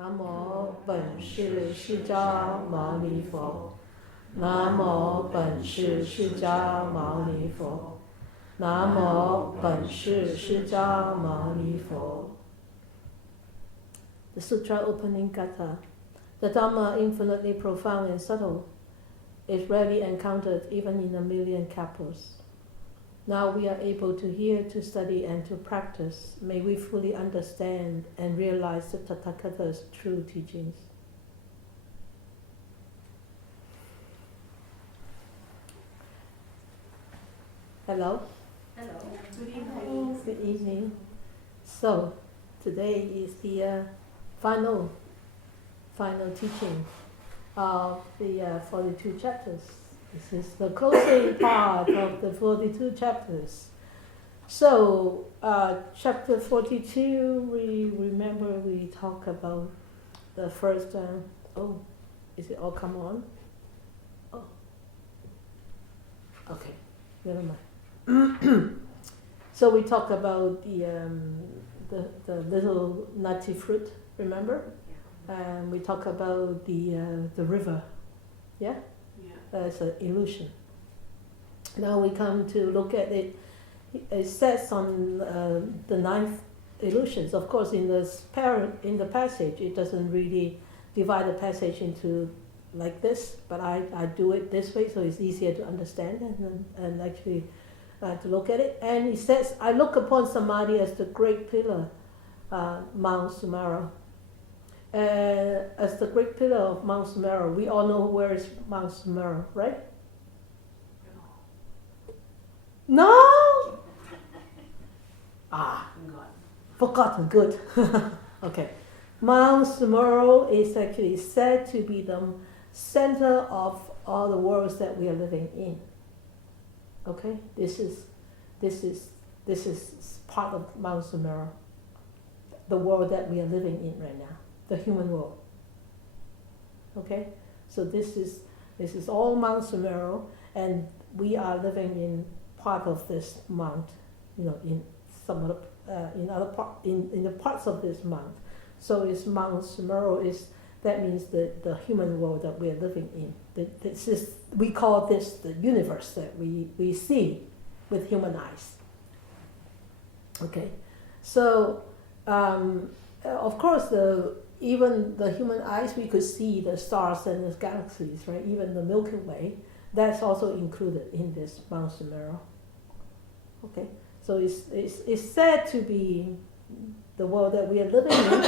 南无本师释迦牟尼佛。南无本师释迦牟尼佛。南无本师释迦牟尼佛。The Sutra opening Gatha. The Dhamma, infinitely profound and subtle, is rarely encountered even in a million kappas. Now we are able to hear, to study, and to practice. May we fully understand and realize the Tathagata's true teachings. Hello. Hello. Good evening. Good evening. So, today is the final teaching of the 42 chapters. This is the closing part of the 42 chapters. So, chapter 42, we talk about the first, is it all come on? Oh, okay, never mind. So we talk about the little nutty fruit, remember? And we talk about the river, yeah? As an illusion. Now we come to look at it. It says on the 9th illusions. Of course, in the passage, it doesn't really divide the passage into like this, but I do it this way, so it's easier to understand and actually to look at it. And it says, I look upon Samadhi as the great pillar, Mount Sumeru. As the great pillar of Mount Sumeru, we all know where is Mount Sumeru, right? No? Forgotten, good. Okay. Mount Sumeru is actually said to be the center of all the worlds that we are living in. Okay? This is part of Mount Sumeru, the world that we are living in right now. The human world. Okay, so this is all Mount Sumeru, and we are living in part of this mount. In some of in the parts of this mount. So it's Mount Sumeru that means the human world that we are living in. We call this the universe that we see with human eyes. Okay, so of course even the human eyes, we could see the stars and the galaxies, right? Even the Milky Way, that's also included in this Mount Sumeru. Okay, so it's said to be the world that we are living in,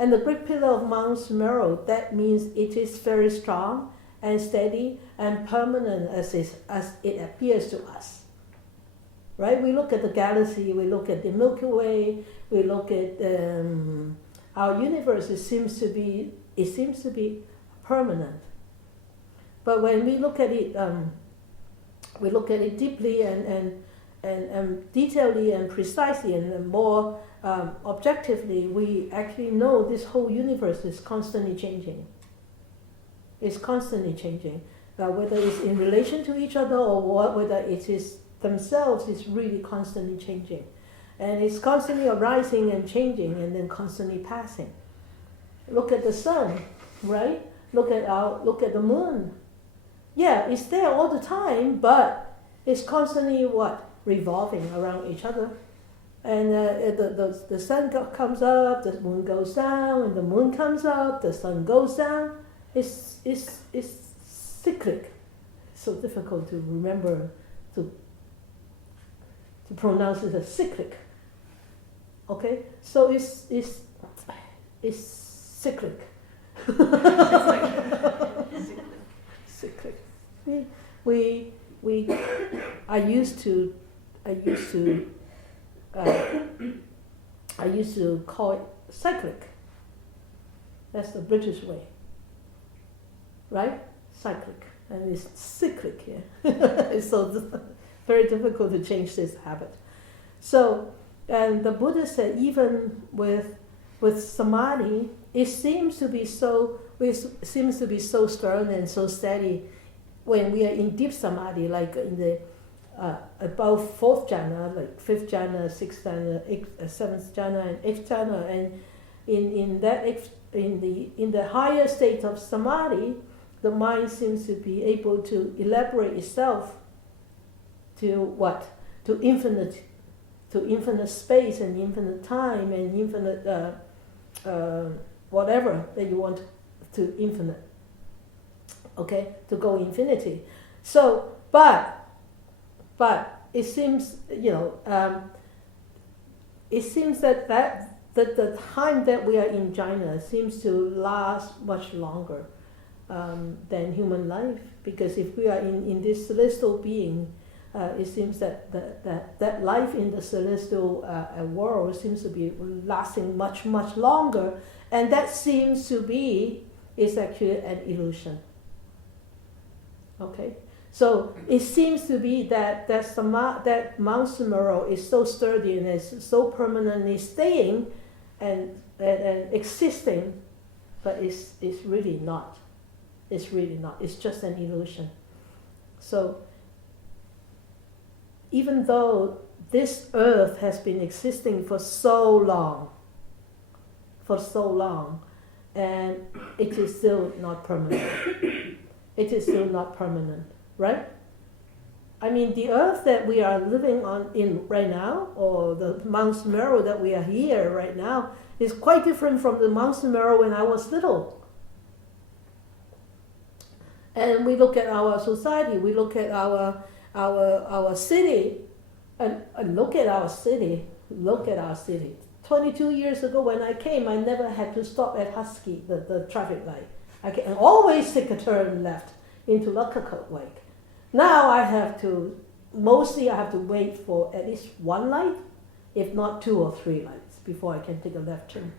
and the great pillar of Mount Sumeru, that means it is very strong and steady and permanent as it appears to us. Right? We look at the galaxy, we look at the Milky Way, we look at our universe. It seems to be permanent. But when we look at it deeply and detailedly and precisely and more objectively, we actually know this whole universe is constantly changing. It's constantly changing, whether it's in relation to each other or whether it is themselves is really constantly changing. And it's constantly arising and changing and then constantly passing. Look at the sun, right? Look at the moon. Yeah, it's there all the time, but it's constantly revolving around each other. And the sun comes up, the moon goes down, and the moon comes up, the sun goes down. It's cyclic. It's so difficult to remember to pronounce it as cyclic. Okay, so it's cyclic. Cyclic. I used to call it cyclic. That's the British way, right? Cyclic, and it's cyclic here. It's so very difficult to change this habit. So. And the Buddha said, even with samadhi, it seems to be so stern and so steady when we are in deep samadhi, like in the above 4th jhana, like 5th jhana, 6th jhana, 7th jhana, and 8th jhana, in the higher state of samadhi, the mind seems to be able to elaborate itself to what? To infinite space and infinite time and infinite whatever that you want to infinite. Okay, to go infinity. So, but it seems, it seems that the time that we are in China seems to last much longer than human life, because if we are in this celestial being, it seems that life in the celestial world seems to be lasting much longer, and that seems to be is actually an illusion. Okay, so it seems to be that Mount Sumeru is so sturdy and is so permanently staying and existing, but it's really not. It's really not. It's just an illusion. So even though this earth has been existing for so long, and it is still not permanent. It is still not permanent, right? I mean, the earth that we are living in right now, or the Mount Sumeru that we are here right now, is quite different from the Mount Sumeru when I was little. And we look at our society, we look at our city, and look at our city. 22 years ago when I came, I never had to stop at Husky, the traffic light. I can always take a turn left into Chlliwack. Now I have to wait for at least one light, if not 2 or 3 lights, before I can take a left turn.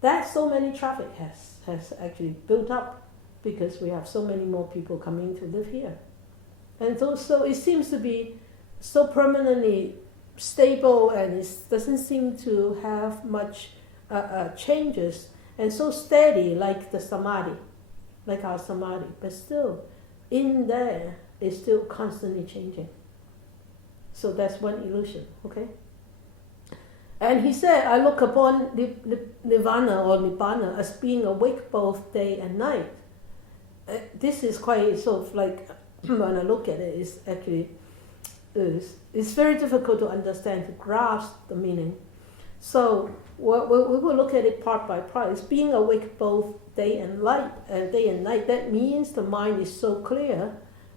That so many traffic has actually built up because we have so many more people coming to live here. And so it seems to be so permanently stable, and it doesn't seem to have much changes, and so steady like the samadhi, like our samadhi, but still in there it's still constantly changing. So that's one illusion, okay? And he said, I look upon nirvana or nibbana as being awake both day and night. This is quite sort of like, when I look at it, it's actually, it's very difficult to understand, to grasp the meaning. So we will look at it part by part. It's being awake both day and night. That means the mind is so clear,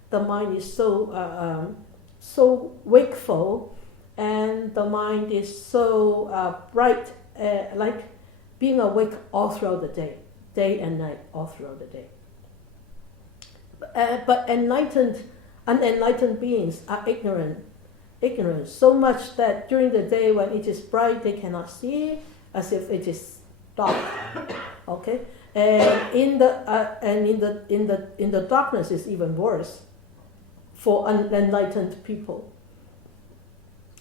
the mind is so wakeful, and the mind is so bright, like being awake all throughout the day and night, all throughout the day. But unenlightened beings are ignorant, so much that during the day when it is bright they cannot see, as if it is dark. Okay, and in the darkness is even worse for unenlightened people.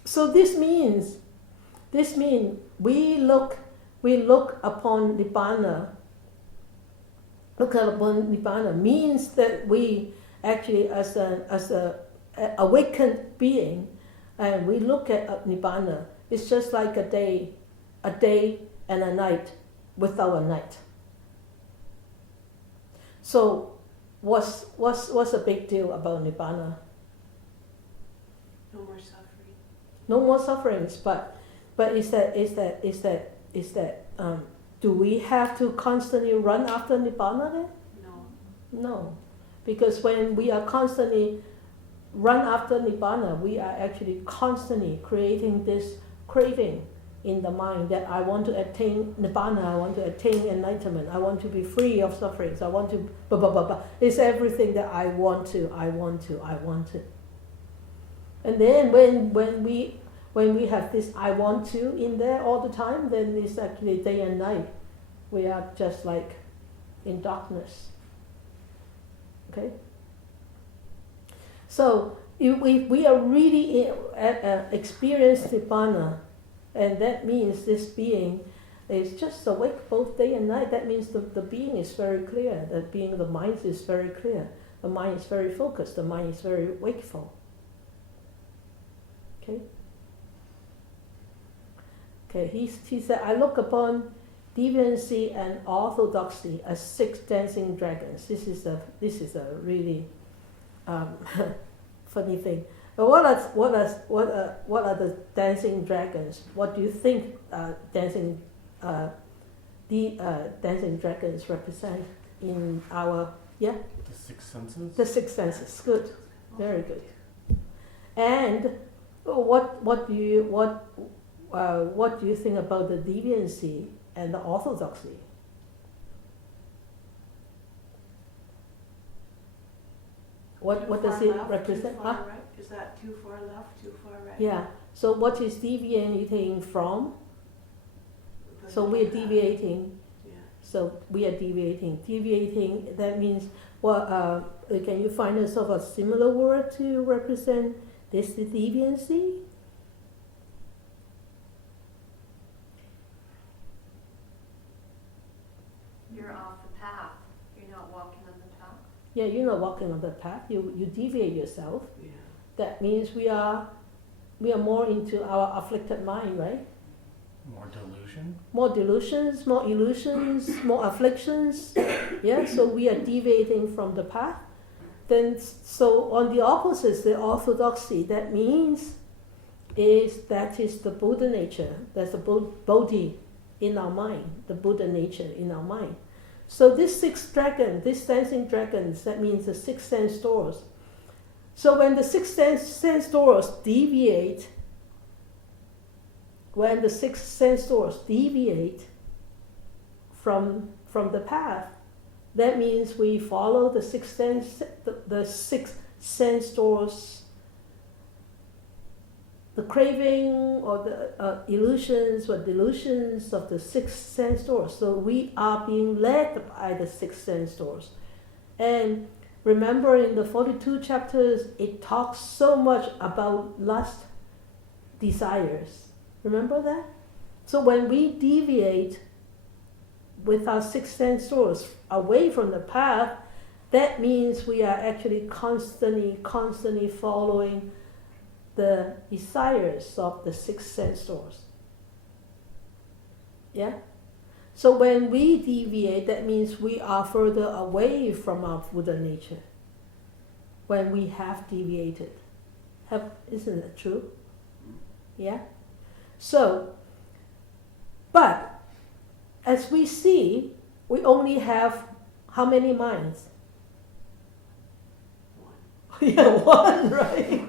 So this means we look upon nibbana. Look upon nibbana means that we actually, as a awakened being, and we look at nibbana. It's just like a day and a night without a night. So, what's the big deal about nibbana? No more suffering. No more sufferings, but is that do we have to constantly run after nibbana then? No, because when we are constantly run after nibbana, we are actually constantly creating this craving in the mind that I want to attain nibbana, I want to attain enlightenment, I want to be free of sufferings, I want to blah blah blah blah. It's everything that I want to. And then when we have this I want to in there all the time, then it's actually day and night. We are just like in darkness. Okay? So if we are really experienced nibbana, and that means this being is just awake both day and night. That means the being is very clear. The mind is very clear. The mind is very focused. The mind is very wakeful. Okay. Okay. He said, I look upon deviancy and orthodoxy as 6 dancing dragons. This is a really funny thing. But what are the dancing dragons? What do you think dancing dragons represent in our The 6 senses. The 6 senses. Good, very good. And what do you think about the deviancy and the orthodoxy? What does it represent? Too far right? Is that too far left, too far right? Yeah. So what is deviating from? So we are deviating. Yeah. So we are deviating. Deviating. That means can you find a sort of a similar word to represent this deviancy? You're off the path. You're not walking on the path. Yeah, you're not walking on the path. You deviate yourself. Yeah. That means we are more into our afflicted mind, right? More delusion. More delusions, more illusions, more afflictions. Yeah, so we are deviating from the path. Then, so on the opposite, the orthodoxy, that means that is the Buddha nature. That's the Bodhi in our mind, the Buddha nature in our mind. So this 6 dancing dragons, that means the 6 sense doors. So when the 6 sense doors deviate, from the path, that means we follow the 6 sense doors, the craving or the illusions or delusions of the 6 sense doors. So we are being led by the 6 sense doors. And remember in the 42 chapters, it talks so much about lust, desires. Remember that? So when we deviate with our 6 sense doors away from the path, that means we are actually constantly following the desires of the 6 sense doors. Yeah? So when we deviate, that means we are further away from our Buddha nature. When we have deviated. Isn't it true? Yeah? So, but as we see, we only have how many minds? Yeah, one, right?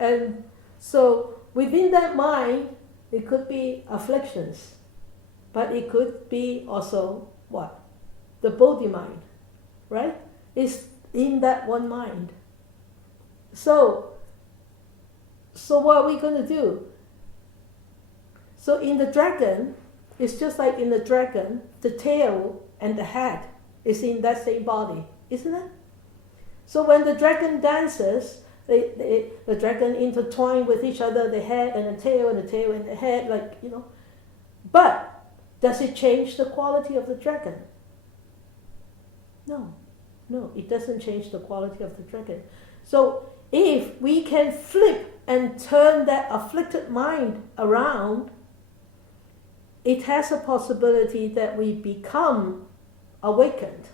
And so within that mind, it could be afflictions, but it could be also what? The Bodhi mind, right? It's in that one mind. So what are we going to do? So in the dragon, it's just like in the dragon, the tail and the head is in that same body, isn't it? So when the dragon dances, the dragon intertwine with each other, the head and the tail and the tail and the head, like, you know. But does it change the quality of the dragon? No, it doesn't change the quality of the dragon. So if we can flip and turn that afflicted mind around, it has a possibility that we become awakened.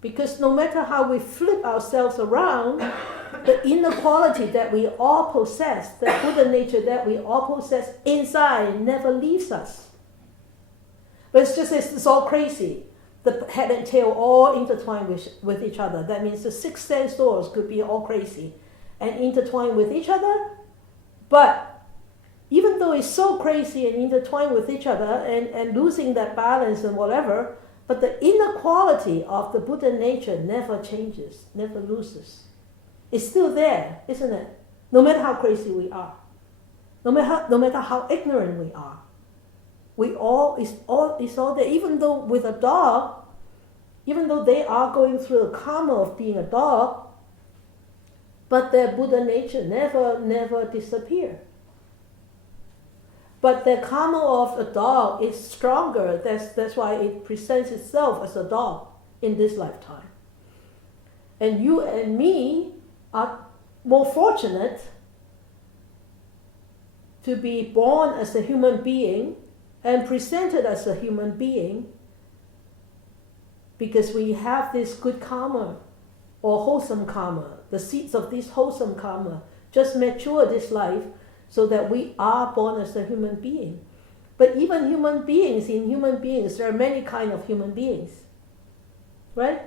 Because no matter how we flip ourselves around, the inner quality that we all possess, the Buddha nature that we all possess inside never leaves us. But it's all crazy. The head and tail all intertwined with each other. That means the 6 sense doors could be all crazy and intertwined with each other. But even though it's so crazy and intertwined with each other and losing that balance and whatever, but the inner quality of the Buddha nature never changes, never loses. It's still there, isn't it? No matter how crazy we are, no matter how ignorant we are, it's all there. Even though with a dog, even though they are going through the karma of being a dog, but their Buddha nature never disappears. But the karma of a dog is stronger. That's why it presents itself as a dog in this lifetime. And you and me are more fortunate to be born as a human being and presented as a human being, because we have this good karma or wholesome karma, the seeds of this wholesome karma just mature this life so that we are born as a human being. But even human beings, in human beings, there are many kinds of human beings, right?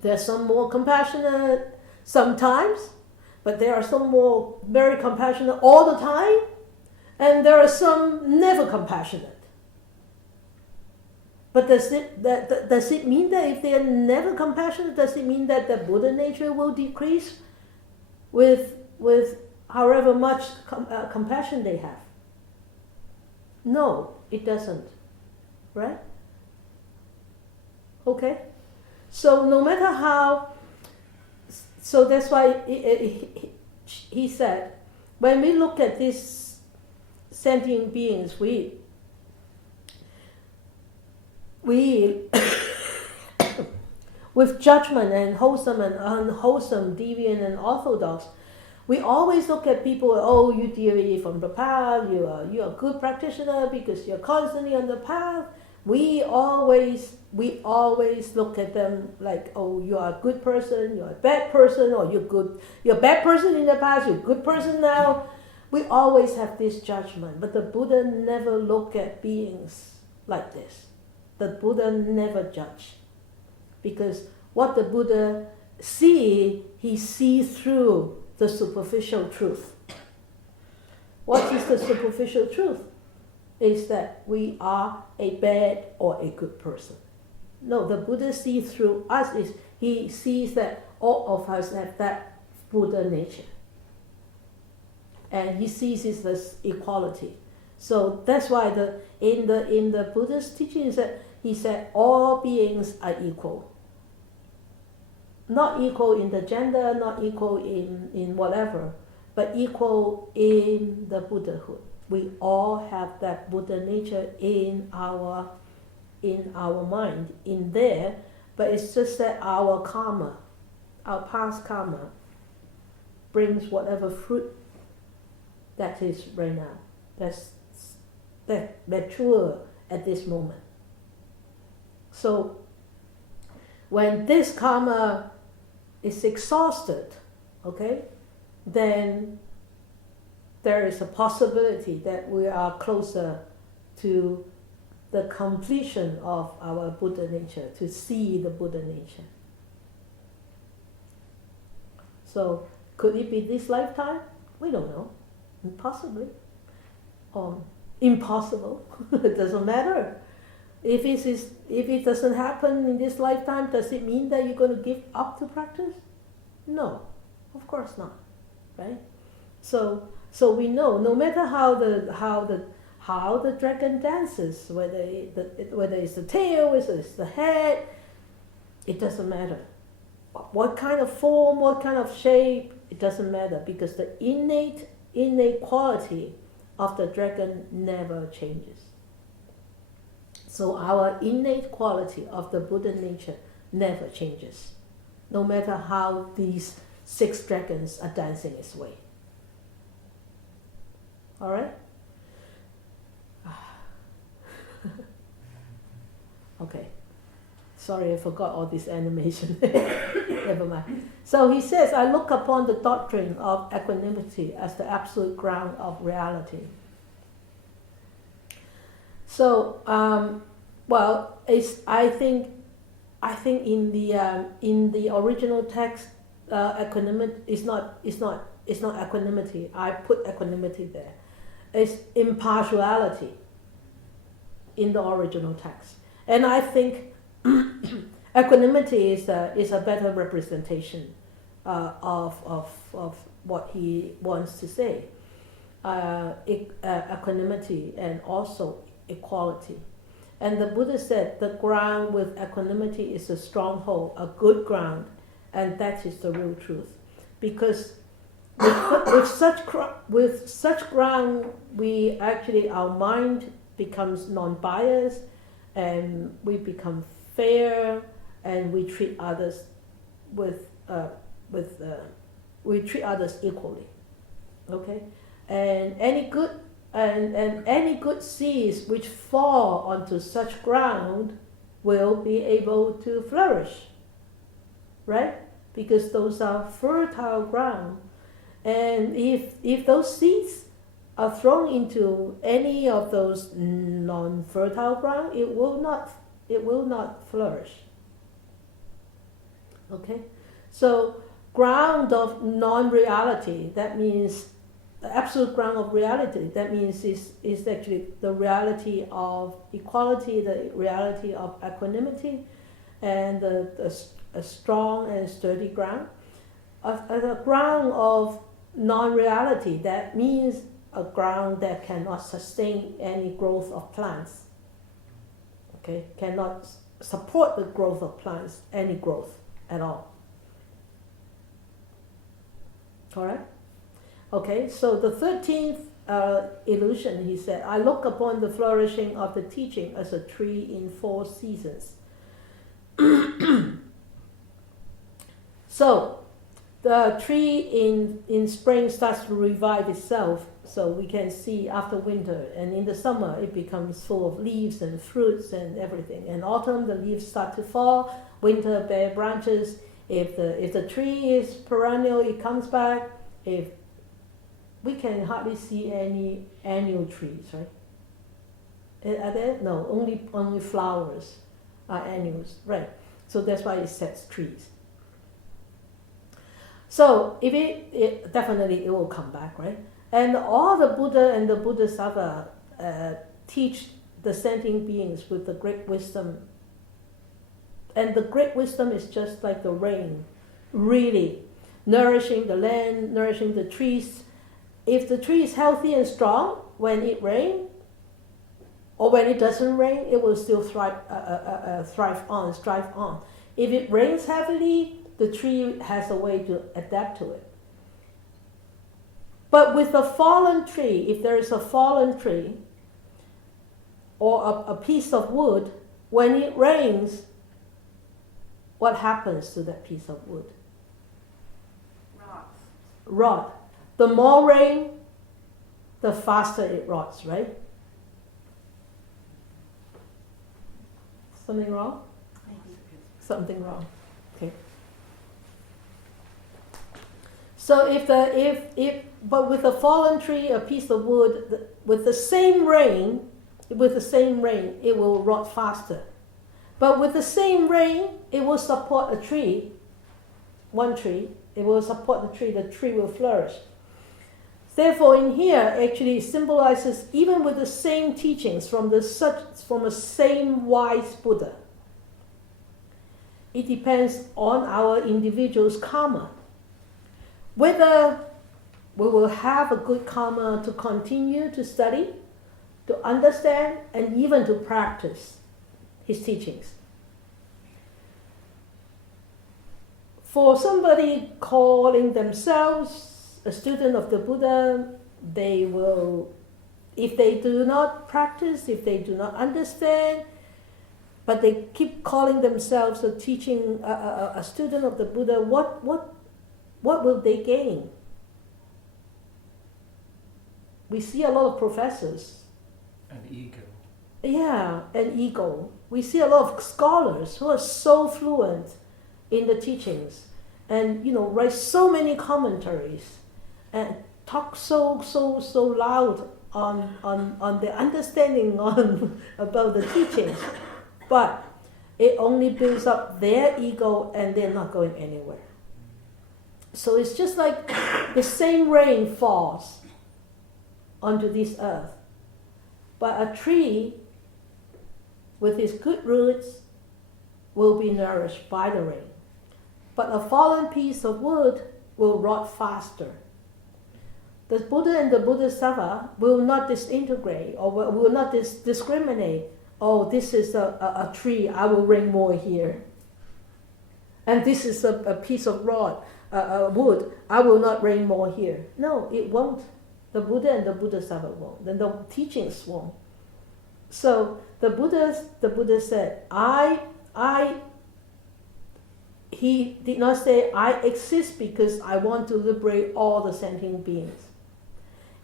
There are some more compassionate sometimes, but there are some more very compassionate all the time, and there are some never compassionate. But does it mean that if they are never compassionate, does it mean that the Buddha nature will decrease with however much compassion they have? No, it doesn't, right? Okay? So no matter how, so that's why he said, when we look at these sentient beings, we with judgment and wholesome and unwholesome, deviant and orthodox, we always look at people, oh, you deviate from the path, you're a good practitioner because you're constantly on the path. We always look at them like, oh, you are a good person, you're a bad person, or you're a bad person in the past, you're a good person now. We always have this judgment, but the Buddha never looked at beings like this. The Buddha never judged, because what the Buddha sees, he sees through the superficial truth. What is the superficial truth? Is that we are a bad or a good person. No, the Buddha sees through us, he sees that all of us have that Buddha nature. And he sees it as equality. So that's why in the Buddhist teachings, he said all beings are equal. Not equal in the gender, not equal in whatever, but equal in the Buddhahood. We all have that Buddha nature in our mind, in there, but it's just that our karma, our past karma, brings whatever fruit that is right now. That mature at this moment. So when this karma is exhausted, okay, then there is a possibility that we are closer to the completion of our Buddha nature, to see the Buddha nature. So could it be this lifetime? We don't know. Possibly. Impossible. It doesn't matter. If it doesn't happen in this lifetime, does it mean that you're going to give up to practice? No, of course not, right? So we know no matter how the dragon dances, whether it's the tail, whether it's the head, it doesn't matter. What kind of form, what kind of shape, it doesn't matter, because the innate quality of the dragon never changes. So our innate quality of the Buddha nature never changes, no matter how these 6 dragons are dancing its way. All right? Okay. Sorry, I forgot all this animation. Never mind. So he says, I look upon the doctrine of equanimity as the absolute ground of reality. So, I think in the original text, equanimity is not equanimity. I put equanimity there. It's impartiality in the original text, and I think equanimity is a better representation of what he wants to say. Equanimity and also equality. And the Buddha said the ground with equanimity is a stronghold, a good ground, and that is the real truth. Because with such ground, we actually, our mind becomes non-biased, and we become fair, and we treat others we treat others equally. Okay, and any good And any good seeds which fall onto such ground will be able to flourish, right? Because those are fertile ground. And if those seeds are thrown into any of those non-fertile ground, it will not flourish. Okay? So ground of non-reality, that means the absolute ground of reality, that means is actually the reality of equality, the reality of equanimity, and a strong and sturdy ground. A ground of non-reality, that means a ground that cannot sustain any growth of plants. Okay, cannot support the growth of plants, any growth at all. Correct? Okay, so the 13th illusion, he said, I look upon the flourishing of the teaching as a tree in 4 seasons. So, the tree in spring starts to revive itself, so we can see after winter, and in the summer it becomes full of leaves and fruits and everything. In autumn the leaves start to fall, winter bare branches. If the tree is perennial, it comes back. If we can hardly see any annual trees, right? Are there? No, only flowers are annuals, right? So that's why it says trees. So if it definitely it will come back, right? And all the Buddha and the Bodhisattva teach the sentient beings with the great wisdom. And the great wisdom is just like the rain, really nourishing the land, nourishing the trees. If the tree is healthy and strong, when it rains, or when it doesn't rain, it will still strive on. If it rains heavily, the tree has a way to adapt to it. But with a fallen tree, if there is a fallen tree or a piece of wood, when it rains, what happens to that piece of wood? Rots. Rot. The more rain, the faster it rots, right? Something wrong? Something wrong. Okay. So but with a fallen tree, a piece of wood, with the same rain, it will rot faster. But with the same rain, it will support a tree, one tree. It will support the tree will flourish. Therefore, in here, actually symbolizes even with the same teachings from the same wise Buddha. It depends on our individual's karma. Whether we will have a good karma to continue to study, to understand, and even to practice his teachings. For somebody calling themselves a student of the Buddha, they will, if they do not practice, if they do not understand, but they keep calling themselves a student of the Buddha, what will they gain? We see a lot of professors. An ego. Yeah, an ego. We see a lot of scholars who are so fluent in the teachings and write so many commentaries and talk so loud on their understanding about the teachings, but it only builds up their ego and they're not going anywhere. So it's just like the same rain falls onto this earth, but a tree with its good roots will be nourished by the rain. But a fallen piece of wood will rot faster. The Buddha and the Bodhisattva will not disintegrate or will not discriminate. Oh, this is a tree, I will rain more here. And this is a piece of wood, I will not rain more here. No, it won't. The Buddha and the Bodhisattva won't. Then the teachings won't. So the Buddha said, he did not say, I exist because I want to liberate all the sentient beings.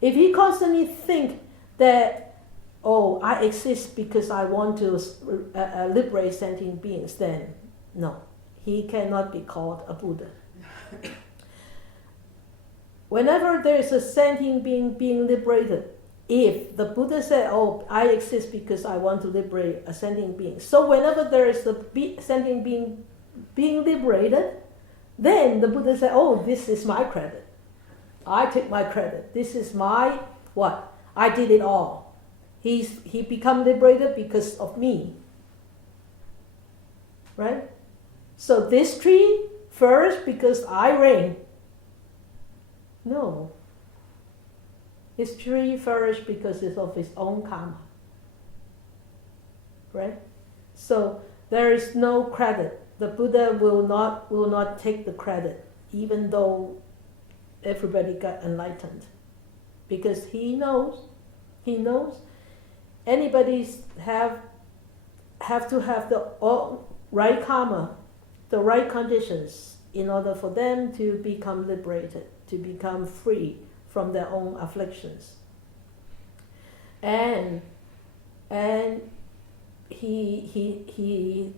If he constantly think that, oh, I exist because I want to liberate sentient beings, then no, he cannot be called a Buddha. Whenever there is a sentient being being liberated, if the Buddha said, oh, I exist because I want to liberate a sentient being, so whenever there is a sentient being being liberated, then the Buddha said, oh, this is my credit. I take my credit. This is my, what? I did it all. He become liberated because of me. Right? So this tree flourished because I rain. No. His tree flourished because it's of his own karma. Right? So there is no credit. The Buddha will not take the credit, even though everybody got enlightened, because he knows anybody have to have the right karma, the right conditions in order for them to become liberated, to become free from their own afflictions. And he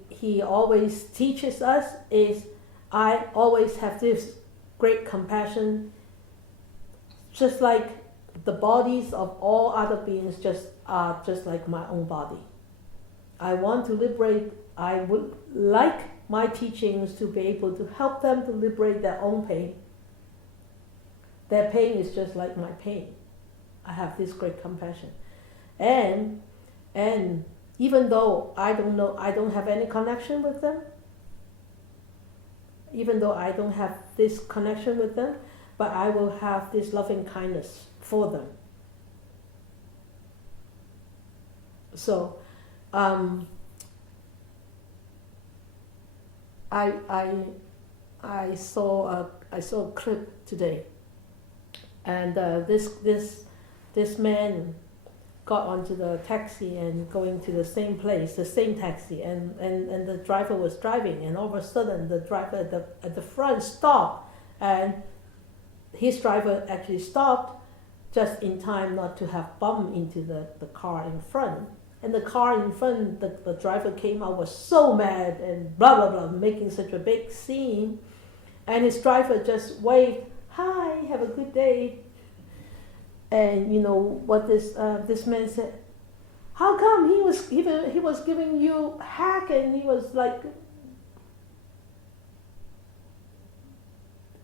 always teaches us is, I always have this great compassion, just like the bodies of all other beings are just like my own body. I want to liberate, I would like my teachings to be able to help them to liberate their own pain. Their pain is just like my pain. I have this great compassion. And even though I don't have any connection with them, even though I don't have this connection with them, but I will have this loving kindness for them. So, I saw a clip today, and this man got onto the taxi and going to the same place, the same taxi, and the driver was driving, and all of a sudden the driver at the front stopped, and his driver actually stopped just in time not to have bumped into the car in front. And the car in front, the driver came out, was so mad and blah blah blah, making such a big scene, and his driver just waved, "Hi, have a good day." And you know what this man said? How come he was giving you a hack, and he was like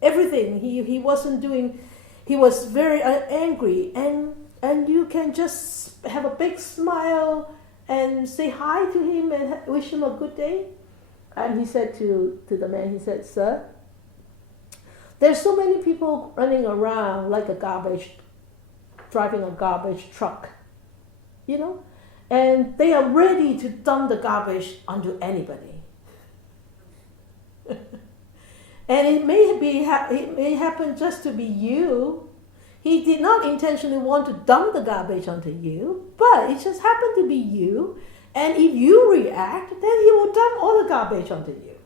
everything. He wasn't doing. He was very angry, and you can just have a big smile and say hi to him and wish him a good day. And he said to the man, he said, "Sir, there's so many people running around like driving a garbage truck, you know, and they are ready to dump the garbage onto anybody." And it may happen just to be you. He did not intentionally want to dump the garbage onto you, but it just happened to be you. And if you react, then he will dump all the garbage onto you.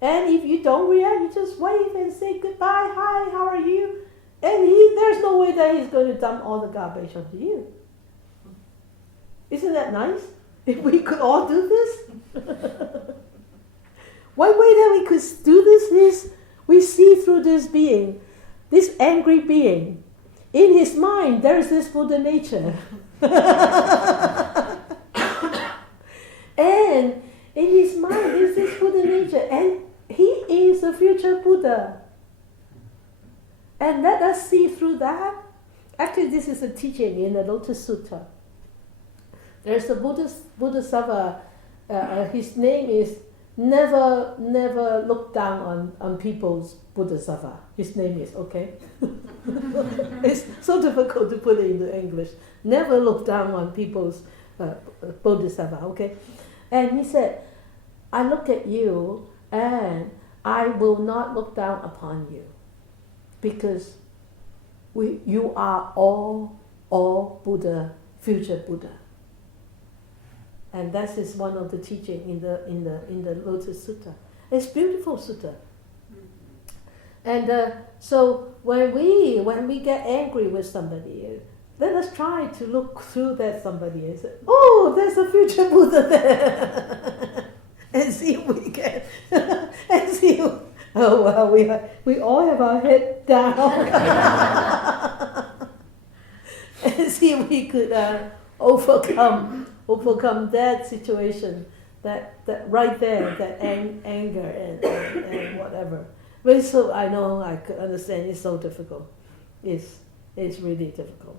And if you don't react, you just wave and say goodbye, hi, how are you? And there's no way that he's going to dump all the garbage onto you. Isn't that nice? If we could all do this? One way that we could do this is we see through this being, this angry being. In his mind, there is this Buddha nature. And in his mind is this Buddha nature. And he is the future Buddha. And let us see through that. Actually, this is a teaching in the Lotus Sutra. There's a Bodhisattva, his name is Never look down on people's Bodhisattva. His name is, okay? It's so difficult to put it into English. Never look down on people's Bodhisattva, okay? And he said, I look at you and I will not look down upon you, because you are all Buddha, future Buddha. And that is one of the teaching in the Lotus Sutta. It's beautiful sutta. And so when we get angry with somebody, let us try to look through that somebody and say, oh, there's a future Buddha there. And see if we can, and see if, oh well, we all have our head down. And see if we could overcome that situation, that right there, that anger and whatever. But so I know I could understand it's so difficult. It's really difficult.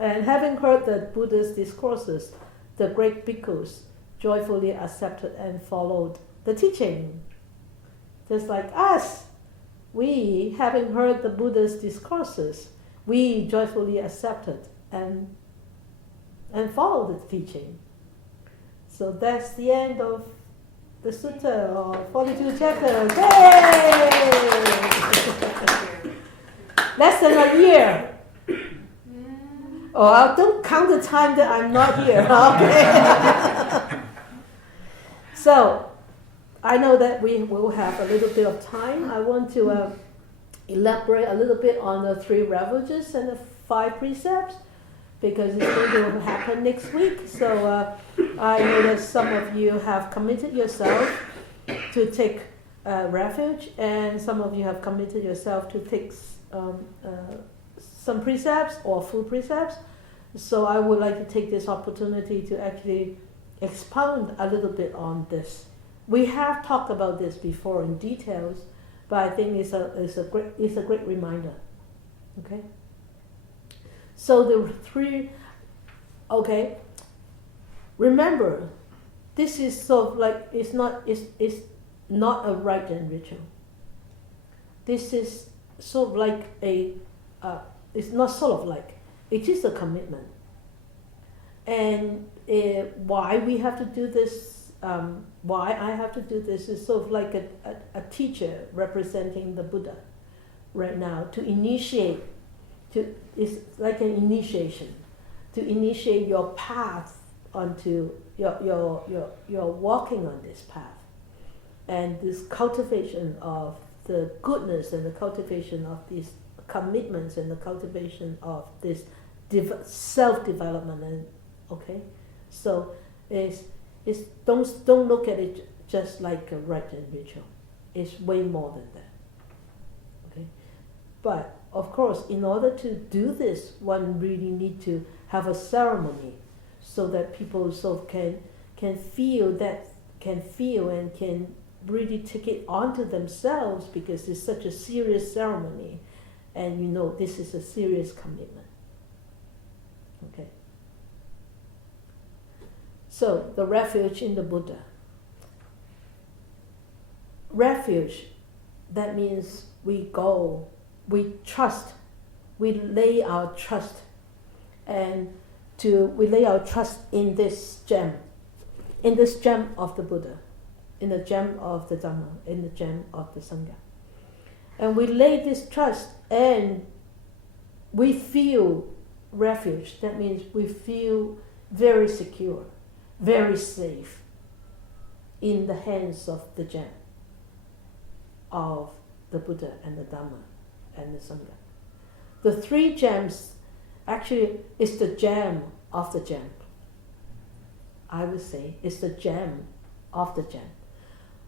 And having heard the Buddha's discourses, the great bhikkhus joyfully accepted and followed the teaching. Just like us, we, having heard the Buddha's discourses, we joyfully accepted and followed the teaching. So that's the end of the Sutta, or 42 chapters. Yay! Less than a year. Oh, I don't count the time that I'm not here. Okay. So, I know that we will have a little bit of time. I want to elaborate a little bit on the 3 refuges and the 5 precepts, because it's going to happen next week. So I know that some of you have committed yourself to take refuge, and some of you have committed yourself to take some precepts or full precepts. So I would like to take this opportunity to actually expound a little bit on this. We have talked about this before in details, but I think it's a great reminder. Okay. So the 3. Okay. Remember, this is sort of like it's not a rite and ritual. This is sort of like it's not sort of like, it is a commitment. And why we have to do this, why I have to do this is sort of like a teacher representing the Buddha right now to initiate, it's like an initiation, to initiate your path onto your walking on this path. And this cultivation of the goodness and the cultivation of these commitments and the cultivation of this self-development. And okay, so it's don't look at it just like a rite and ritual. It's way more than that. Okay, but of course, in order to do this, one really need to have a ceremony so that people sort of can feel and can really take it onto themselves, because it's such a serious ceremony, and you know this is a serious commitment. Okay. So the refuge in the Buddha. Refuge, that means we go, we trust, we lay our trust, and we lay our trust in this gem of the Buddha, in the gem of the Dhamma, in the gem of the Sangha. And we lay this trust, and we feel refuge. That means we feel very secure, very safe in the hands of the gem of the Buddha and the Dhamma and the Sangha. The 3 gems actually is the gem of the gem. I would say it's the gem of the gem.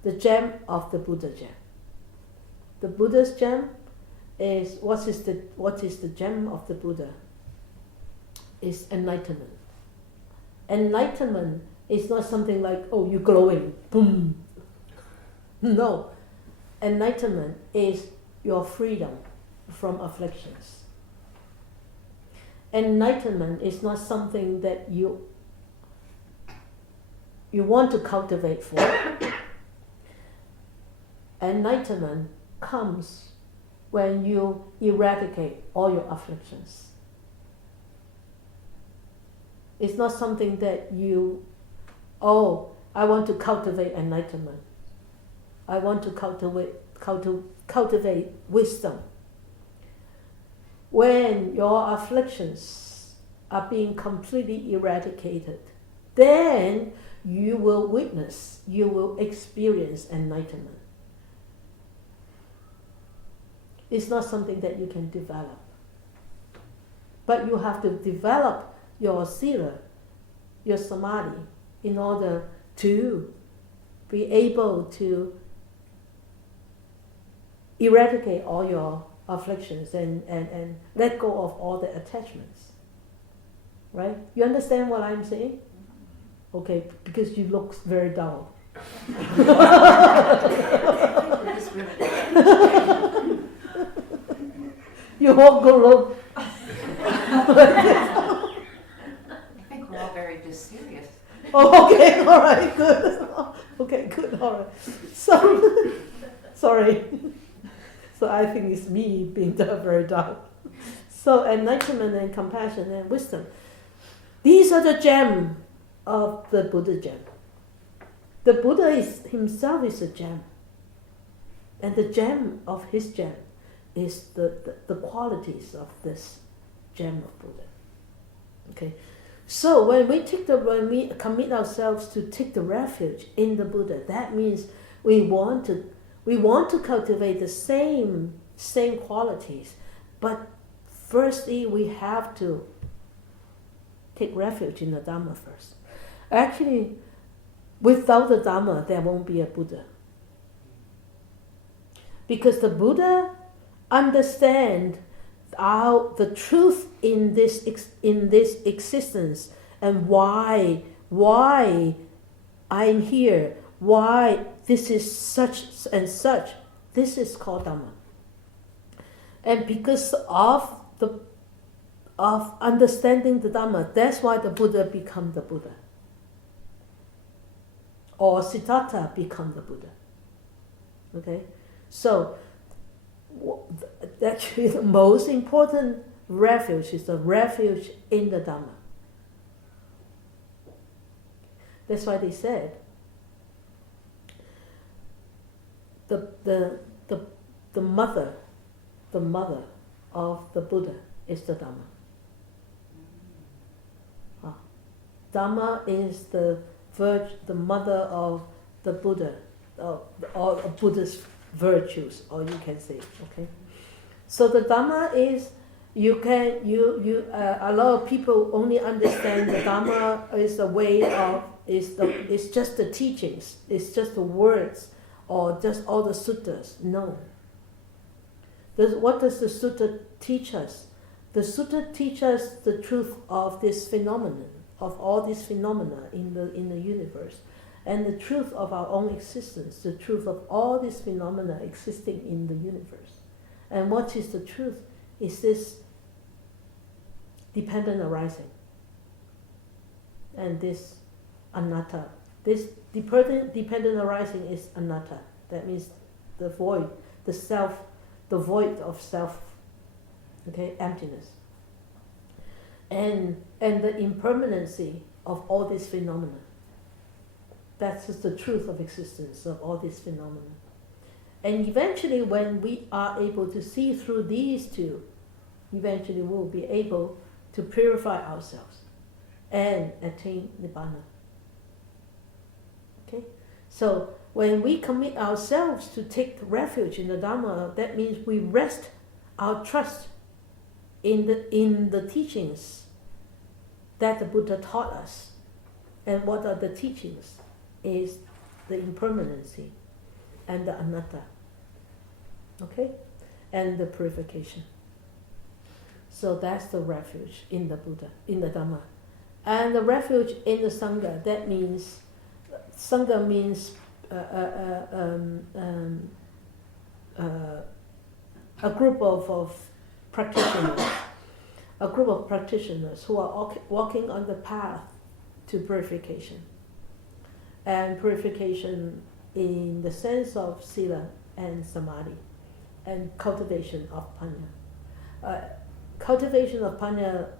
The gem of the Buddha gem. The Buddha's gem is, what is the gem of the Buddha? Is enlightenment. Enlightenment is not something like, oh, you're glowing, boom. No. Enlightenment is your freedom from afflictions. Enlightenment is not something that you want to cultivate for. Enlightenment comes when you eradicate all your afflictions. It's not something that I want to cultivate enlightenment. I want to cultivate wisdom. When your afflictions are being completely eradicated, then you will witness, you will experience enlightenment. It's not something that you can develop. But you have to develop your sila, your samadhi, in order to be able to eradicate all your afflictions and let go of all the attachments. Right? You understand what I'm saying? Okay, because you look very dull. You won't go look. I think we're all very serious. Oh, okay, all right, good. Okay, good, all right. So, sorry. So I think it's me being very dull. So enlightenment and compassion and wisdom. These are the gem of the Buddha gem. The Buddha himself is a gem. And the gem of his gem is the qualities of this gem of Buddha. Okay. So when we commit ourselves to take the refuge in the Buddha, that means we want to cultivate the same qualities, but firstly we have to take refuge in the Dhamma first. Actually, without the Dhamma, there won't be a Buddha. Because the Buddha understands the truth in this existence and why I'm here, why this is such and such. This is called Dhamma. And because of understanding the Dhamma, that's why the Buddha become the Buddha. Or Siddhartha become the Buddha. Okay? So, actually the most important refuge is the refuge in the Dhamma. That's why they said the mother of the Buddha is the Dhamma. Dhamma is the mother of the Buddha, or Buddha's virtues, or you can say, okay. So the Dhamma is a lot of people only understand the Dhamma is a way of it's just the teachings, it's just the words, or just all the sutras. No. What does the Sutra teach us? The Sutra teaches us the truth of this phenomenon, of all these phenomena in the universe, and the truth of our own existence, the truth of all these phenomena existing in the universe. And what is the truth? Is this dependent arising, and this anatta. This dependent arising is anatta. That means the void, the void of self. Okay, emptiness. And the impermanency of all these phenomena. That's just the truth of existence of all these phenomena. And eventually, when we are able to see through these two, eventually we'll be able to purify ourselves and attain Nibbana. Okay? So when we commit ourselves to take refuge in the Dhamma, that means we rest our trust in the teachings that the Buddha taught us. And what are the teachings? Is the impermanency and the anatta. Okay? And the purification. So that's the refuge in the Buddha, in the Dhamma. And the refuge in the Sangha, that means, Sangha means a group of practitioners, who are walking on the path to purification. And purification in the sense of sila and samadhi, and cultivation of panya. Cultivation of panya,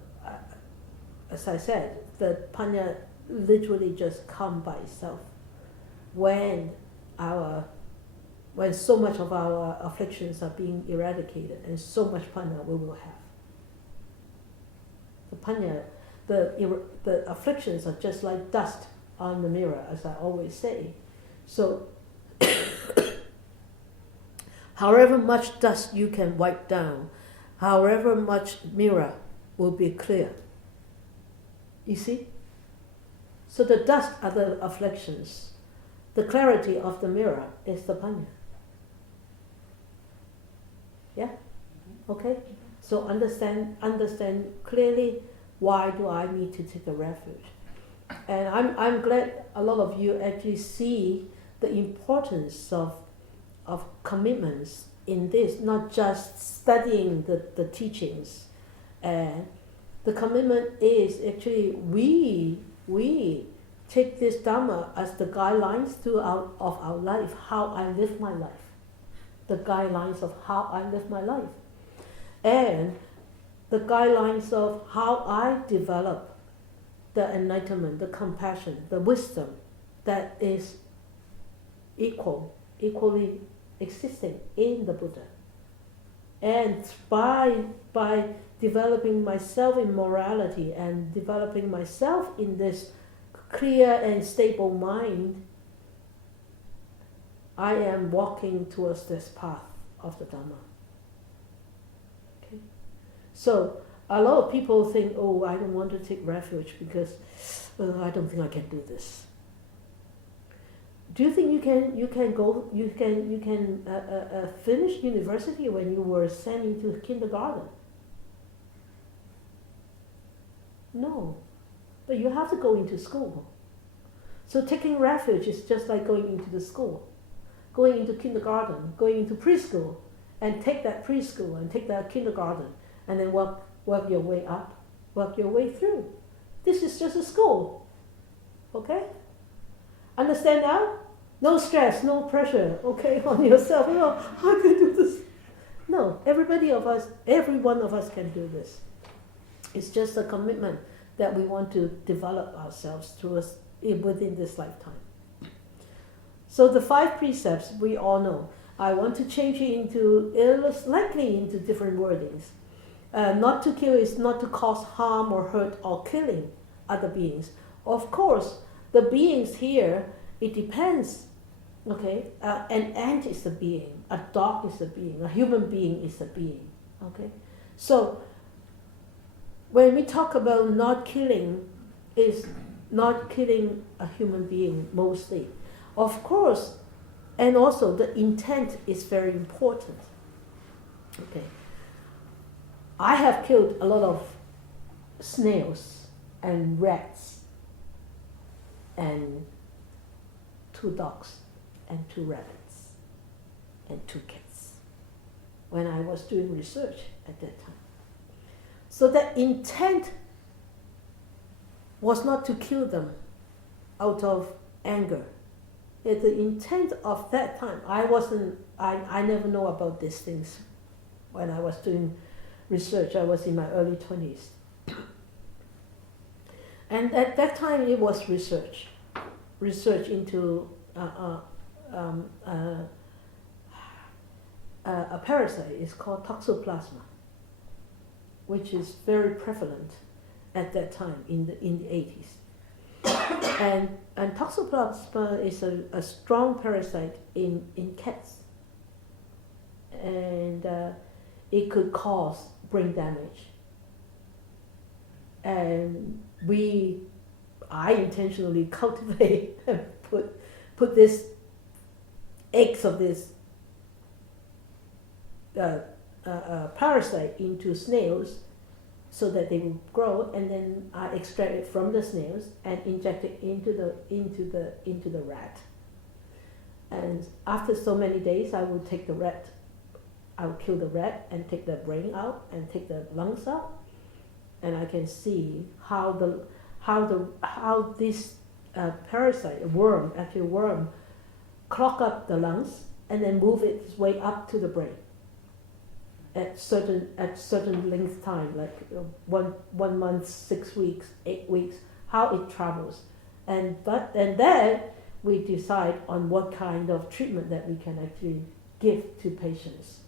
as I said, the panya literally just come by itself when so much of our afflictions are being eradicated, and so much panya we will have. The panya, the afflictions are just like dust on the mirror, as I always say. So, however much dust you can wipe down, however much mirror will be clear. You see? So the dust are the afflictions. The clarity of the mirror is the panya. Yeah? Okay? So understand clearly why do I need to take a refuge. And I'm glad a lot of you actually see the importance of commitments in this, not just studying the teachings. And the commitment is actually we take this Dhamma as the guidelines throughout of our life, how I live my life. The guidelines of how I live my life. And the guidelines of how I develop the enlightenment, the compassion, the wisdom that is equally existing in the Buddha. And by developing myself in morality and developing myself in this clear and stable mind, I am walking towards this path of the Dhamma. Okay? So a lot of people think, oh, I don't want to take refuge because I don't think I can do this. Do you think you can finish university when you were sent into kindergarten? No, but you have to go into school. So taking refuge is just like going into the school, going into kindergarten, going into preschool, and take that preschool and take that kindergarten, and then work your way up, work your way through. This is just a school. Okay? Understand now? No stress, no pressure, okay, on yourself. Oh, I can do this. No, every one of us can do this. It's just a commitment that we want to develop ourselves within this lifetime. So the 5 precepts, we all know. I want to change it into different wordings. Not to kill is not to cause harm or hurt or killing other beings. Of course, the beings here, it depends. Okay, an ant is a being, a dog is a being, a human being is a being. Okay, so when we talk about not killing, is not killing a human being mostly. Of course, and also the intent is very important. Okay, I have killed a lot of snails and rats and 2 dogs and 2 rabbits and 2 cats when I was doing research at that time. So that intent was not to kill them out of anger. The intent of that time, I never know about these things when I was doing research. I was in my early 20s. And at that time it was research into a parasite is called toxoplasma, which is very prevalent at that time in the 80s. and toxoplasma is a strong parasite in cats, and it could cause brain damage. And I intentionally cultivate and put this eggs of this parasite into snails so that they will grow, and then I extract it from the snails and inject it into the rat. And after so many days, I will take the rat. I will kill the rat and take the brain out and take the lungs out, and I can see how this parasite, worm, clog up the lungs and then move its way up to the brain at certain length time, like 1 month, 6 weeks, 8 weeks, how it travels, and then we decide on what kind of treatment that we can actually give to patients.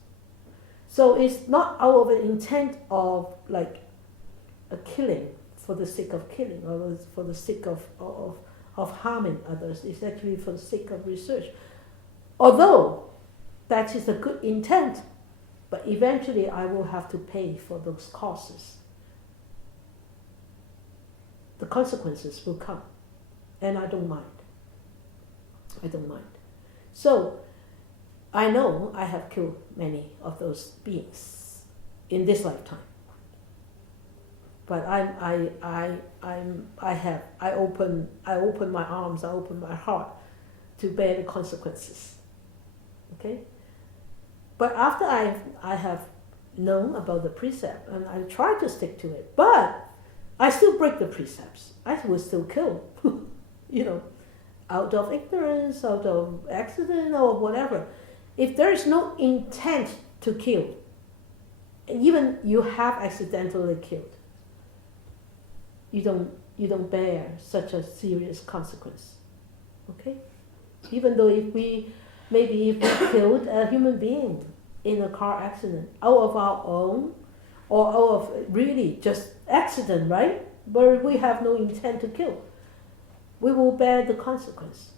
So it's not out of an intent of like a killing for the sake of killing or for the sake of harming others. It's actually for the sake of research. Although that is a good intent, but eventually I will have to pay for those costs. the consequences will come. And I don't mind. I don't mind. So, I know I have killed many of those beings in this lifetime. But I open my arms, I open my heart to bear the consequences. Okay? But after I have known about the precept, and I try to stick to it, but I still break the precepts. I will still kill, out of ignorance, out of accident, or whatever. If there is no intent to kill, even you have accidentally killed, you don't bear such a serious consequence. Okay? Even though if we killed a human being in a car accident out of our own, or out of really just accident, right? But we have no intent to kill, we will bear the consequence.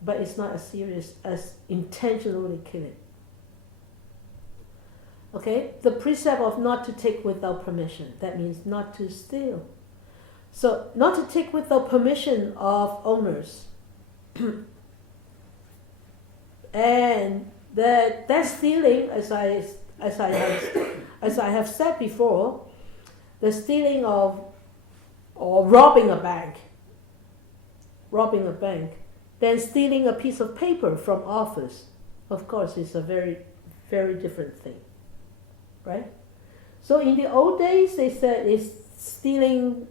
But it's not as serious as intentionally killing. Okay? The precept of not to take without permission, that means not to steal. So, not to take without permission of owners. And that stealing, as I have said before, the stealing of or robbing a bank, then stealing a piece of paper from office, of course, is a very, very different thing, right? So in the old days, they said it's stealing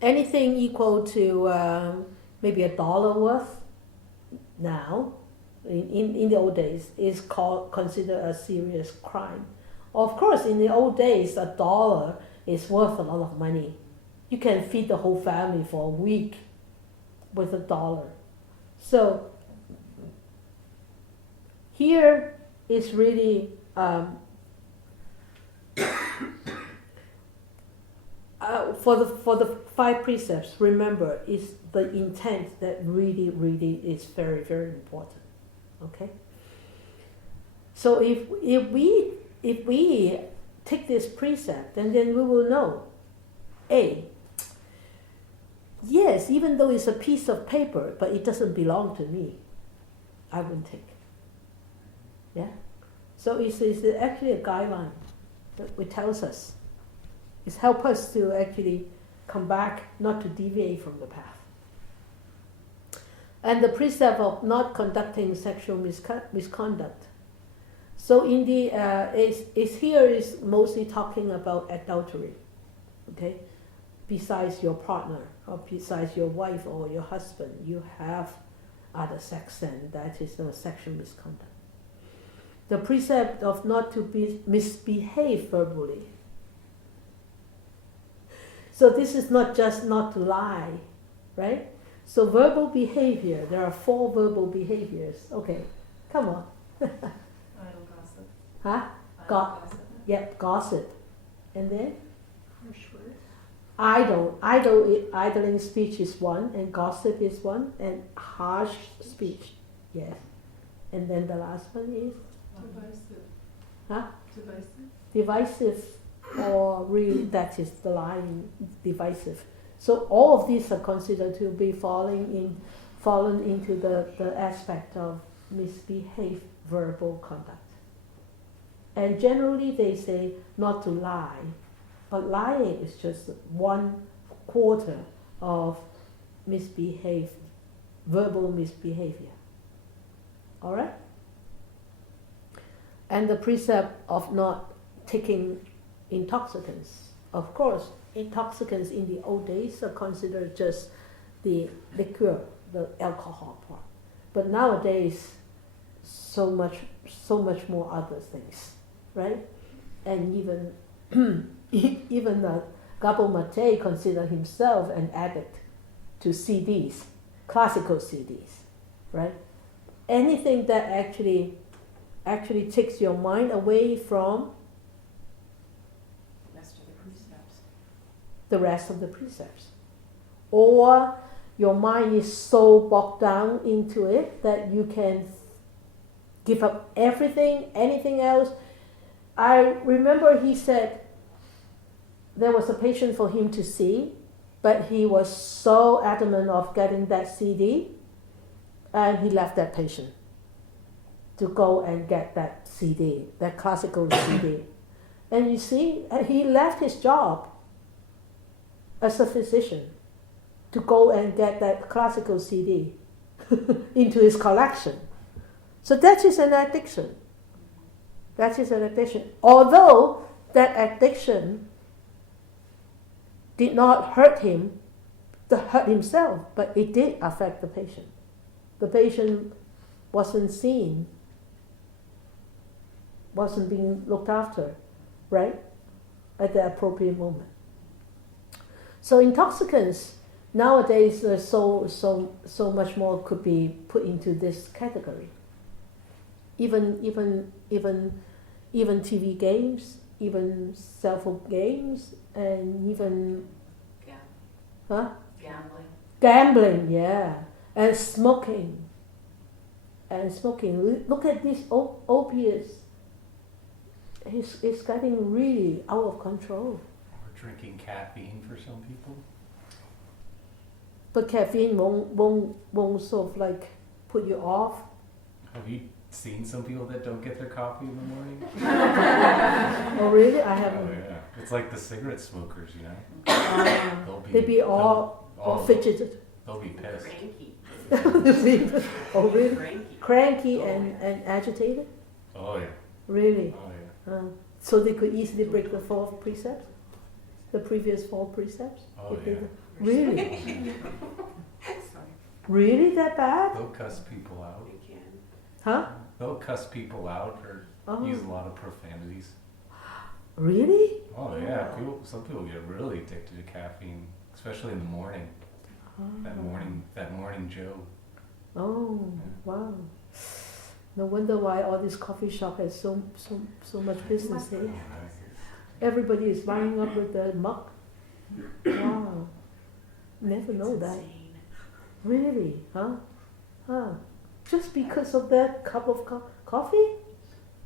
anything equal to maybe $1 worth. Now, in the old days, is considered a serious crime. Of course, in the old days, $1 is worth a lot of money. You can feed the whole family for a week with $1. So here is really for the 5 precepts. Remember, is the intent that really, really is very, very important. Okay. So if we take this precept, then we will know, yes, even though it's a piece of paper, but it doesn't belong to me, I wouldn't take. Yeah? So it's actually a guideline that it tells us. It helps us to actually come back, not to deviate from the path. And the precept of not conducting sexual misconduct. So in the is mostly talking about adultery. Okay? Besides your partner, or besides your wife or your husband, you have other sex, and that is a sexual misconduct. The precept of not to misbehave verbally. So this is not just not to lie, right? So verbal behavior, there are 4 verbal behaviors. Okay, come on. Idle gossip. Huh? Gossip. Yep, gossip. And then? Harsh words. Idling speech is one, and gossip is one, and harsh speech, yes. And then the last one is? Divisive. Huh? Divisive. Divisive, or really, that is the lying, divisive. So all of these are considered to be fallen into the aspect of misbehaved verbal conduct. And generally they say not to lie, but lying is just 1/4 of verbal misbehavior. All right? And the precept of not taking intoxicants. Of course, intoxicants in the old days are considered just the liquor, the alcohol part. But nowadays, so much more other things, right? And even Gabo Mate considered himself an addict to CDs, classical CDs, right? Anything that actually takes your mind away from the rest of the precepts. Or your mind is so bogged down into it that you can give up everything, anything else. I remember he said, there was a patient for him to see, but he was so adamant of getting that CD, and he left that patient to go and get that CD, that classical CD. And you see, he left his job as a physician to go and get that classical CD into his collection. So that is an addiction. That is an addiction. Although that addiction did not hurt him, hurt himself, but it did affect the patient. The patient wasn't seen, wasn't being looked after, right, at the appropriate moment. So intoxicants nowadays, so much more could be put into this category. Even TV games, even cell phone games, and even gambling, yeah, and smoking. Look at these opiates. It's getting really out of control. Or drinking caffeine for some people. But caffeine won't sort of like put you off. Have you seen some people that don't get their coffee in the morning? Oh really? I haven't. Oh yeah. It's like the cigarette smokers, you know. They'd be all fidgeted. They'll be pissed. Cranky. Oh really? Cranky. Cranky Oh, and agitated? Oh yeah. Really? Oh yeah. So they could easily break the fourth precept? The previous four precepts? Oh if they yeah. did. Really? Sorry. Really that bad? They'll cuss people out. You can. Huh? They'll cuss people out or use a lot of profanities. Really? Oh yeah. Some people get really addicted to caffeine, especially in the morning. That morning Joe. Oh, wow. No wonder why all this coffee shop has so much business here. Everybody is lining up with the mug. Wow. Never know that. Insane. Really? Huh? Just because of that cup of coffee?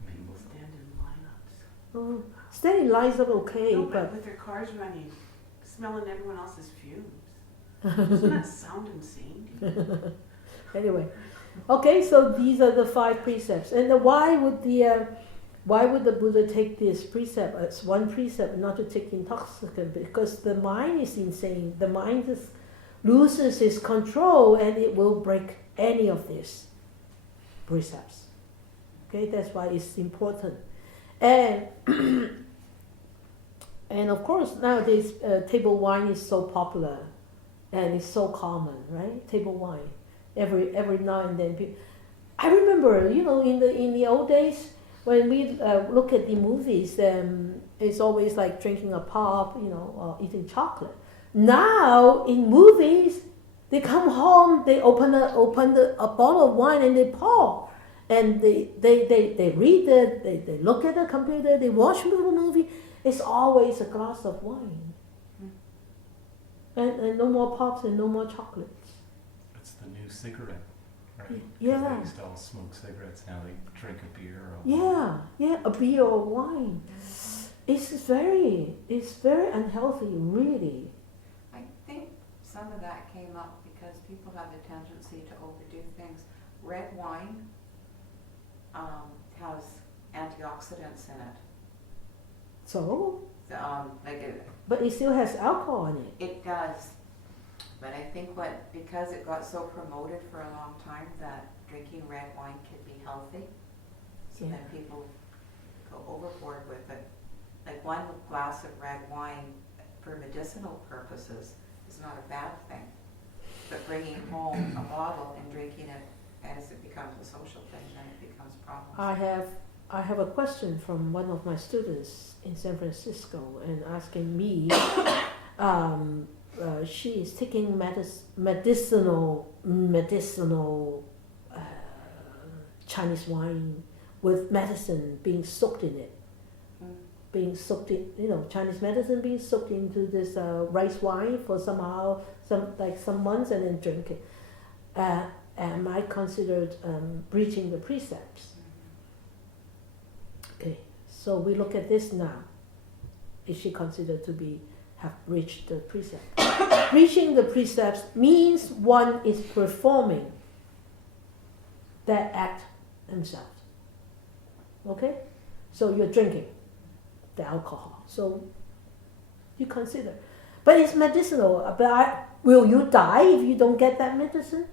People stand in lineups. Oh, staying in lines are okay, No, but with their cars running, smelling everyone else's fumes. Doesn't that sound insane to you? anyway. Okay, so these are the 5 precepts. And why would the Buddha take this precept as one precept, not to take intoxicant? Because the mind is insane. The mind loses its control, and it will break any of these precepts. Okay, that's why it's important. And and of course nowadays table wine is so popular, and it's so common, right? Table wine. Every now and then, I remember, in the old days when we look at the movies, it's always like drinking a pop, or eating chocolate. Now in movies, they come home, they open a bottle of wine and they pour, and they read it, they look at the computer, they watch the movie. It's always a glass of wine, and no more pops and no more chocolates. It's the new cigarette, right? 'Cause Yeah. They used to all smoke cigarettes. Now they drink a beer or a wine. Yeah, a beer or wine. It's very unhealthy, really. I think some of that came up because people have the tendency to overdo things. Red wine has antioxidants in it. So, but it still has alcohol in it. It does. But I think because it got so promoted for a long time that drinking red wine could be healthy, so then people go overboard with it. Like one glass of red wine for medicinal purposes is not a bad thing. But bringing home a bottle and drinking it as it becomes a social thing, then it becomes problems. I have a question from one of my students in San Francisco, and asking me. She is taking medicinal Chinese wine with medicine being soaked in it. Being soaked in, Chinese medicine being soaked into this rice wine for some months, and then drink it. Am I considered breaching the precepts? Okay, so we look at this now. is she considered to be have breached the precept. Breaching the precepts means one is performing that act themselves. Okay? So you're drinking the alcohol. So you consider. But it's medicinal. But will you die if you don't get that medicine?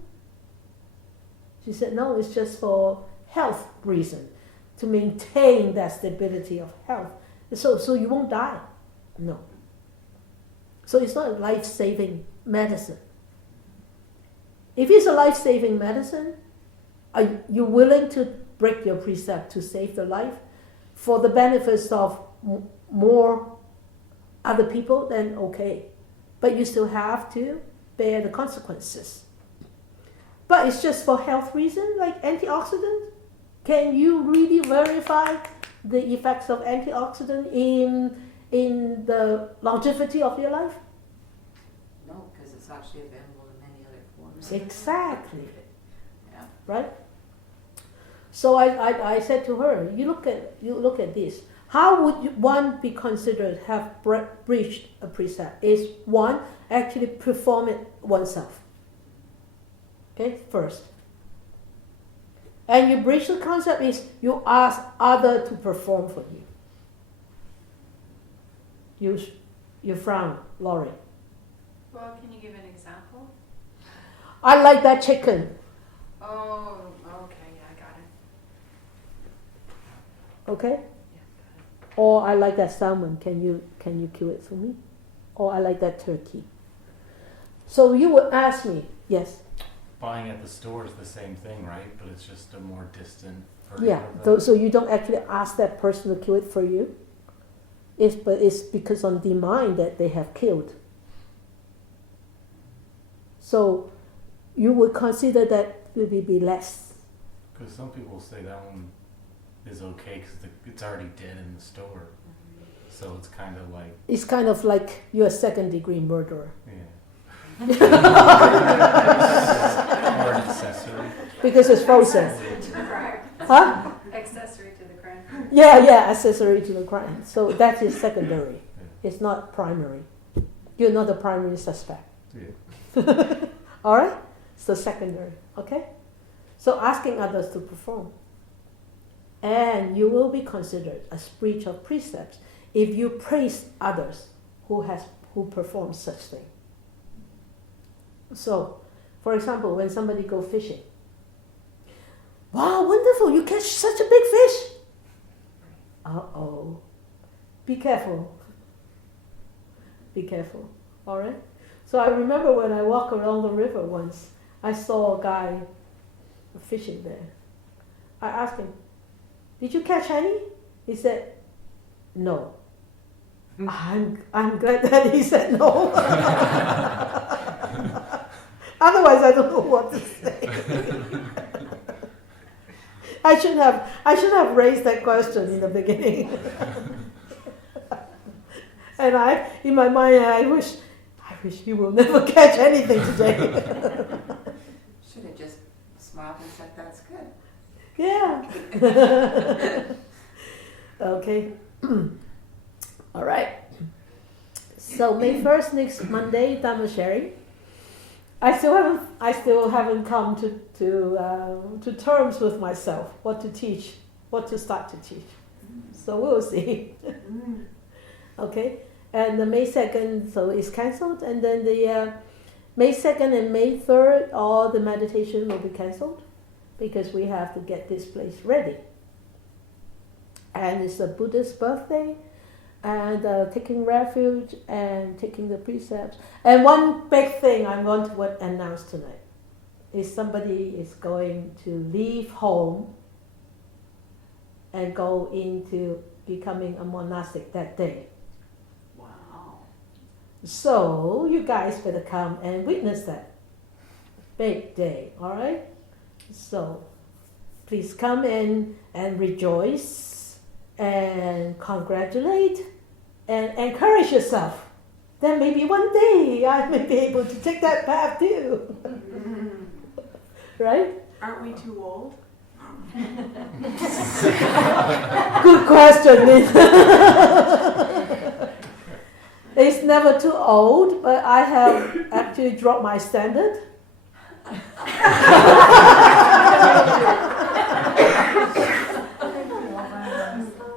She said, no, it's just for health reason, to maintain that stability of health. So you won't die. No. So it's not a life-saving medicine. If it's a life-saving medicine, are you willing to break your precept to save the life for the benefits of more other people? Then okay. But you still have to bear the consequences. But it's just for health reason, like antioxidant. Can you really verify the effects of antioxidant in the longevity of your life? No, because it's actually available in many other forms. Exactly. Yeah. Right? So I said to her, you look at this. How would one be considered have breached a precept? Is one actually perform it oneself. Okay, first. And you breach the concept is you ask other to perform for you. You frown, Laurie. Well, can you give an example? I like that chicken. Oh, okay, yeah, I got it. Okay? Yeah, got it. Or I like that salmon. Can you kill it for me? Or I like that turkey. So you would ask me, yes. Buying at the store is the same thing, right? But it's just a more distant version Yeah. of that. So you don't actually ask that person to kill it for you. But it's because on demand that they have killed. So you would consider that will be less. Because some people say that one is okay because it's already dead in the store. So it's kind of like... It's kind of like you're a second-degree murderer. Yeah. Or an accessory. Because it's frozen. Accessory to the crime. Huh? Accessory to the crime. Yeah, accessory to the crime. So that is secondary. It's not primary. You're not the primary suspect. Yeah. All right? So secondary. Okay? So asking others to perform. And you will be considered a breach of precepts if you praise others who perform such thing. So, for example, when somebody go fishing, wow, wonderful! You catch such a big fish. Uh-oh. Be careful. Be careful. All right. So I remember when I walked along the river once, I saw a guy fishing there. I asked him, "Did you catch any?" He said, "No." I'm glad that he said no. Otherwise, I don't know what to say. I should have raised that question in the beginning. And in my mind, I wish he will never catch anything today. Should have just smiled and said, that's good. Yeah. Okay. All right. So May 1st, next Monday, Dhamma sharing. I still haven't come to terms with myself, what to teach, what to start to teach. So we'll see. Okay. And the May 2nd, so it's cancelled, and then the May 2nd and May 3rd, all the meditation will be cancelled because we have to get this place ready. And it's a Buddhist birthday, and taking refuge and taking the precepts. And one big thing I want to announce tonight is somebody is going to leave home and go into becoming a monastic that day. Wow. So you guys better come and witness that big day, all right? So please come in and rejoice and congratulate and encourage yourself. Then maybe one day I may be able to take that path too. Right? Aren't we too old? Good question, Lynn. never too old, but I have actually dropped my standard.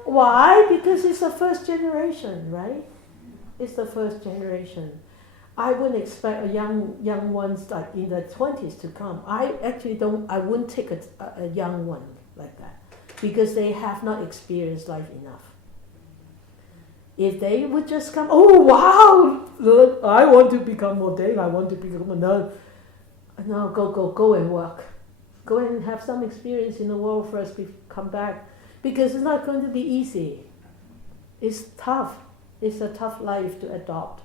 Why? Because it's the first generation, right? It's the first generation. I wouldn't expect a young ones like in their 20s to come. I wouldn't take a young one like that because they have not experienced life enough. If they would just come, oh wow, look, I want to become ordained, I want to become a nun. No, go and work. Go and have some experience in the world first, come back. Because it's not going to be easy. It's tough. It's a tough life to adopt.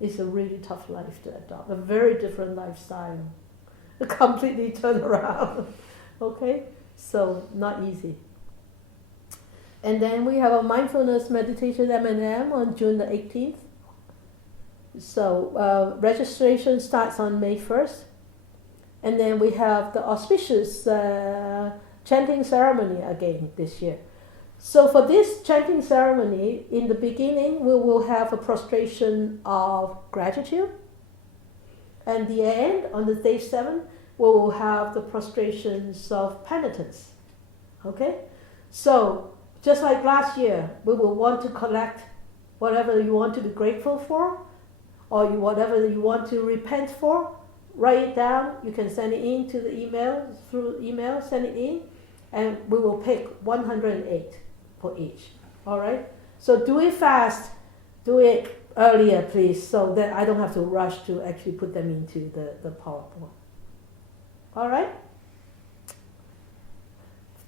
It's a really tough life to adopt. A very different lifestyle. A completely turn around. Okay? So, not easy. And then we have a mindfulness meditation M&M on June the 18th. So, registration starts on May 1st. And then we have the auspicious chanting ceremony again this year. So for this chanting ceremony, in the beginning we will have a prostration of gratitude. And the end, on the day 7, we will have the prostrations of penitence. Okay? So, just like last year, we will want to collect whatever you want to be grateful for, or whatever you want to repent for. Write it down. You can send it in to the email, through email, send it in, and we will pick 108 for each. All right? So do it fast. Do it earlier, please, so that I don't have to rush to actually put them into the PowerPoint. All right?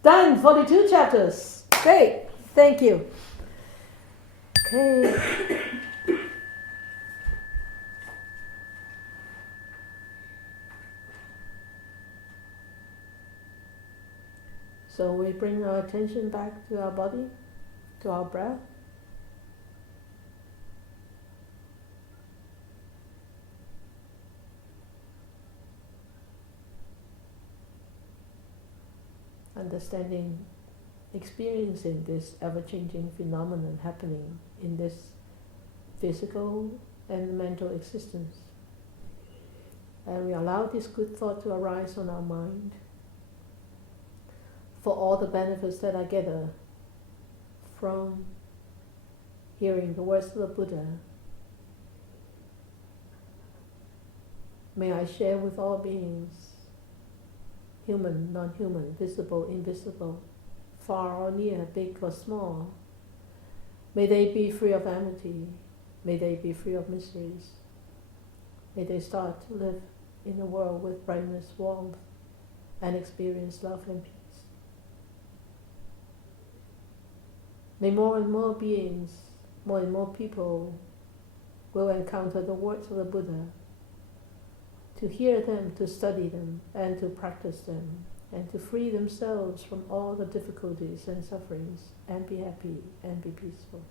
Done. 42 chapters. Great. Thank you. Okay. So we bring our attention back to our body, to our breath. Understanding, experiencing this ever-changing phenomenon happening in this physical and mental existence. And we allow this good thought to arise on our mind, for all the benefits that I gather from hearing the words of the Buddha. May I share with all beings, human, non-human, visible, invisible, far or near, big or small. May they be free of enmity. May they be free of miseries. May they start to live in a world with brightness, warmth, and experience love and peace. May more and more beings, more and more people will encounter the words of the Buddha, to hear them, to study them, and to practice them, and to free themselves from all the difficulties and sufferings, and be happy and be peaceful.